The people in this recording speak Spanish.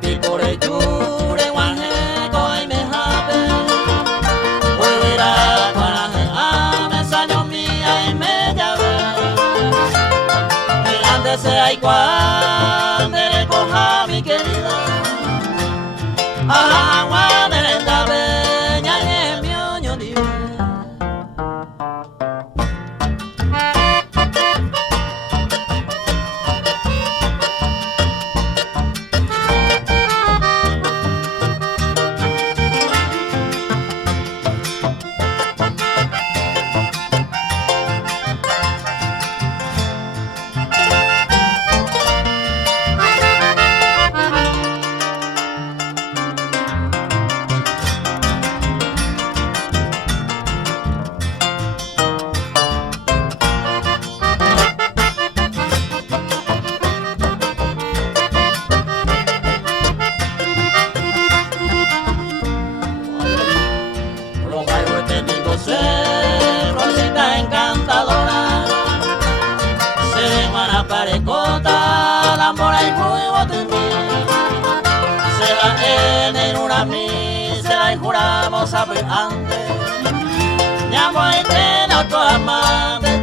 pipi por el chure, guanje, coi me jabe. Huevera, guanje, me saño mía y me llave. Antes hay cuando le coja mi querida. Agua de la veña y mi oño libre. Rosita encantadora, se parecota, la mora y juego de mí. Se la en una misa y juramos a ver antes. Llamo a este otro amante.